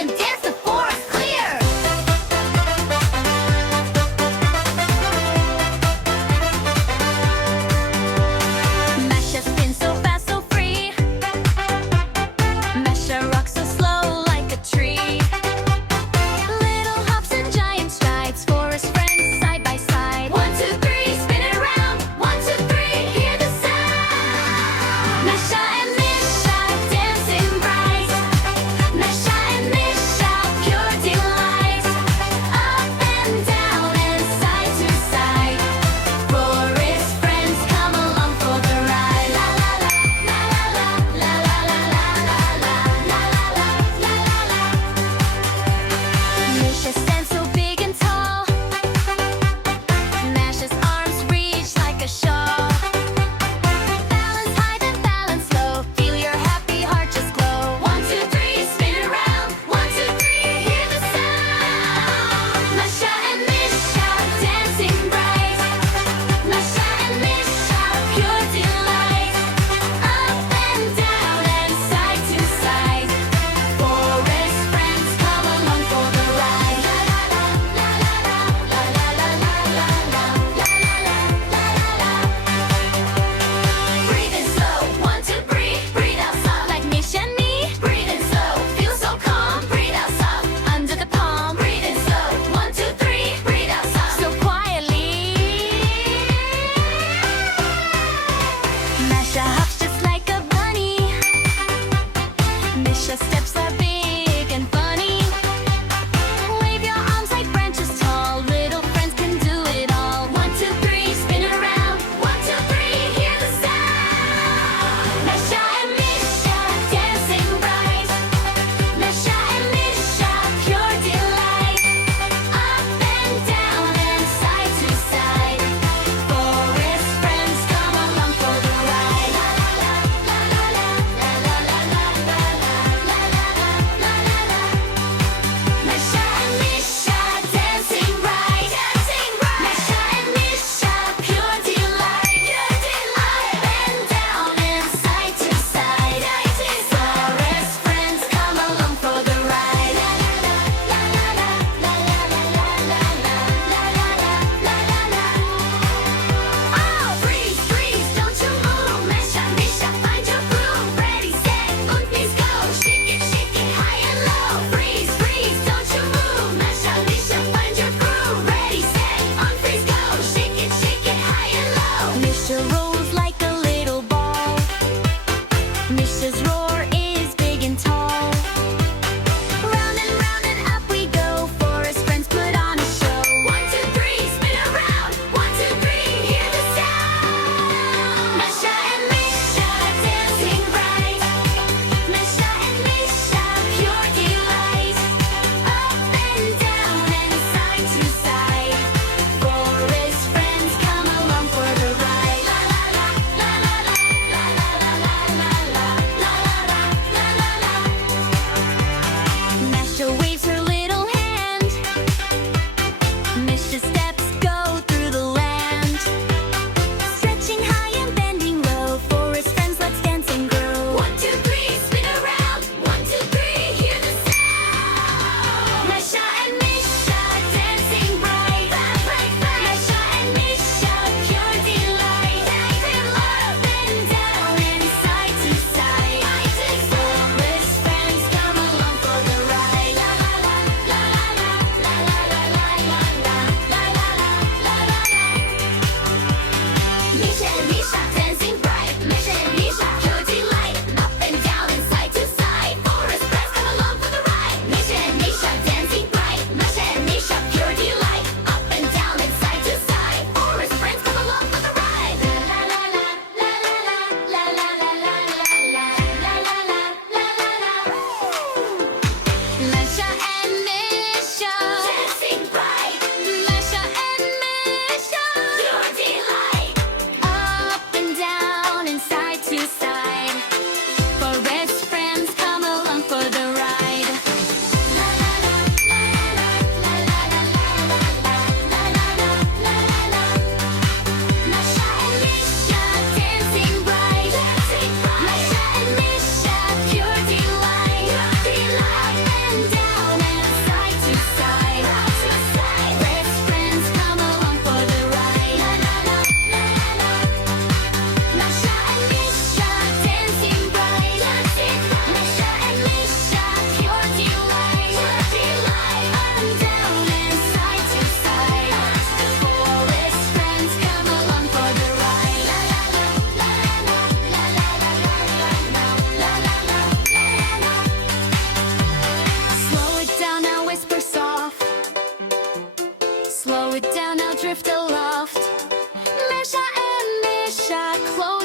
and dance the forest clear. Masha spins so fast, so free. Masha rocks so slow like a tree. Little hops and giant strides, forest friends side by side. 1, 2, 3, spin it around. 1, 2, 3, hear the sound. Masha and Misha dancing bright. Masha and Misha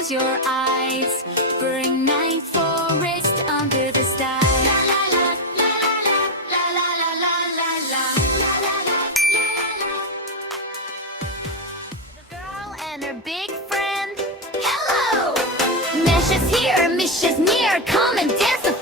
close your eyes. Bring night forest under the stars. La la la la la la la la la la la la la la. The girl and her big friend. Hello! Mesh is here, Mish is near. Come and dance.